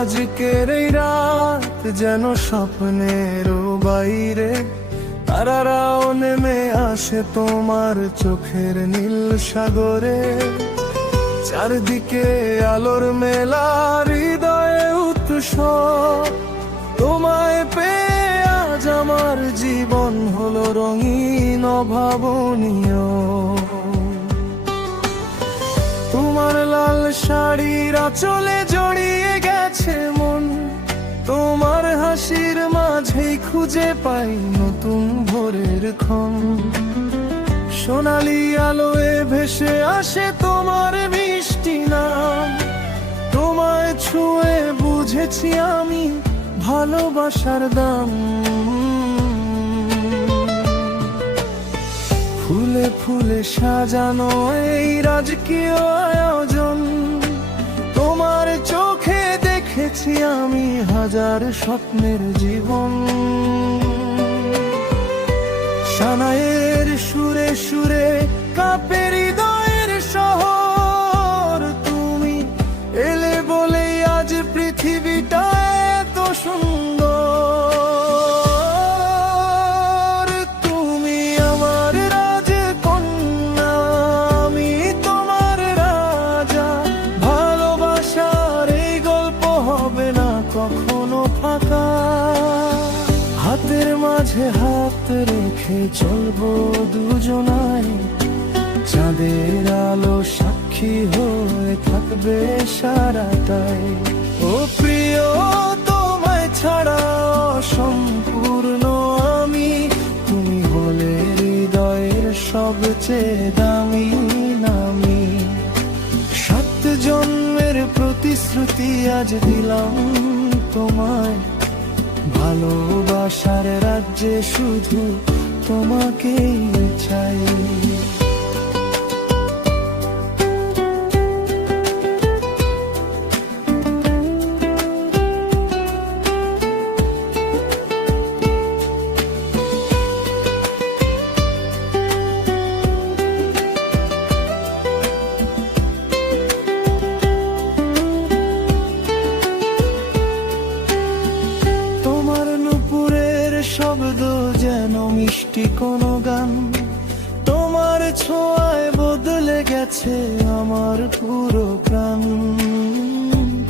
আজকের এই রাত যেন স্বপ্নের বাইরে, তারারাও নেমে আসে তোমার চোখের নীল সাগরে। চারদিকে আলোর মেলা, হৃদয়ে উৎসব, তোমায় পেয়ে আজ আমার জীবন হলো রঙিন অভাবনীয়। তোমার লাল শাড়ির আঁচলে জড়িয়ে গেছে মন, তোমার হাসির মাঝেই খুঁজে পাই নতুন ভোরের ক্ষণ। সোনালি আলোয় ভেসে আসে তোমার মিষ্টি নাম, তোমায় ছুঁয়ে বুঝেছি আমি ভালোবাসার দাম। ফুলে ফুলে সাজানো এই রাজকীয় আয়োজন, তোমার চোখে দেখেছি আমি হাজার স্বপ্নের জীবন। সানাইয়ের সুরে সুরে কাঁপে হৃদয়ের শহর, তুমি এলে বলেই আজ পৃথিবীটা এত সুন্দর। তুমি আমার রাজকন্যা, আমি তোমার রাজা, ভালোবাসার এই গল্প হবে না কখনো ফাঁকা। হাতের মাঝে হাত রেখে চলবো দুজনাই, চাঁদের আলো সাক্ষী হয়ে থাকবে সারাটাই। ও প্রিয়, তোমায় ছাড়া সম্পূর্ণ আমি, তুমি হলে হৃদয়ের সবচেয়ে দামি নামি। 7 জন্মের প্রতিশ্রুতি আজ দিলাম তোমায়, ভালোবাসার রাজ্যে শুধু তোমাকেই চাই। শব্দ যেন মিষ্টি কোনো গান, তোমার ছোঁয়ায় বদলে গেছে আমার পুরো প্রাণ।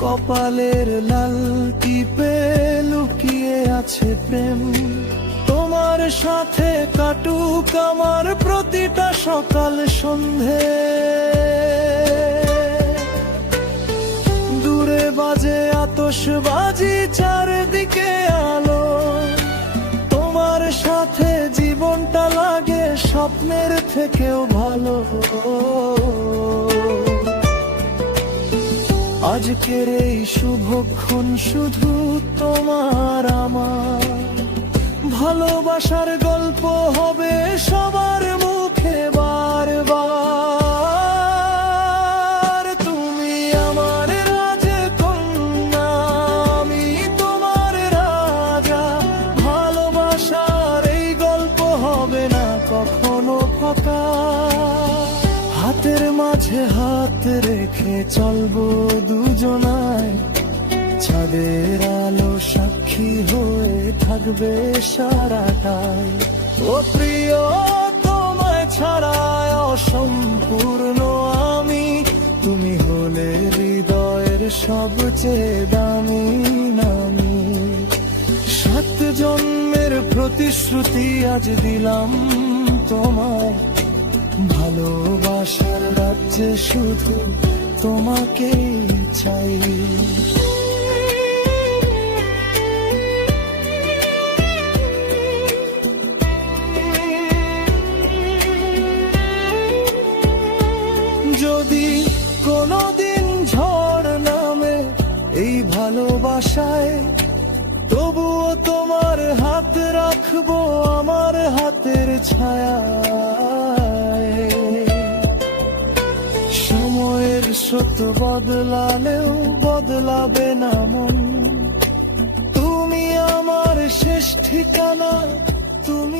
কপালের লাল টিপে লুকিয়ে আছে প্রেম, তোমার সাথে কাটুক আমার প্রতিটা সকাল সন্ধে। দূরে বাজে আতশবাজি, চারদিকে আলো, তোমার সাথে জীবনটা লাগে স্বপ্নের থেকেও ভালো। আজকের এই শুভক্ষণ শুধু তোমার আমার, ভালোবাসার গল্প হবে সবার মুখে বারবার। তুমি আমার রাজকন্যা, আমি তোমার রাজা, ভালোবাসার এই গল্প হবে না কখনো ফাঁকা। হাতের মাঝে হাত রেখে চলবো দুজনায়, চাঁদের আলো সাক্ষী হয়ে থাকবে সারাটাই। ও প্রিয়, তোমায় ছাড়ায় অসম্পূর্ণ আমি, তুমি হলে হৃদয়ের সবচেয়ে দামি নামি। 7 জন্মের প্রতিশ্রুতি আজ দিলাম তোমায়, ভালোবাসার রাজ্যে শুধু তোমাকেই চাই। যদি কোনোদিন ঝড় নামে এই ভালোবাসায়, তবুও তোমার হাত রাখবো আমার হাতের ছায়ায়। সময়ের স্রোত বদলালেও বদলাবে না মন, তুমি আমার শেষ ঠিকানা, তুমি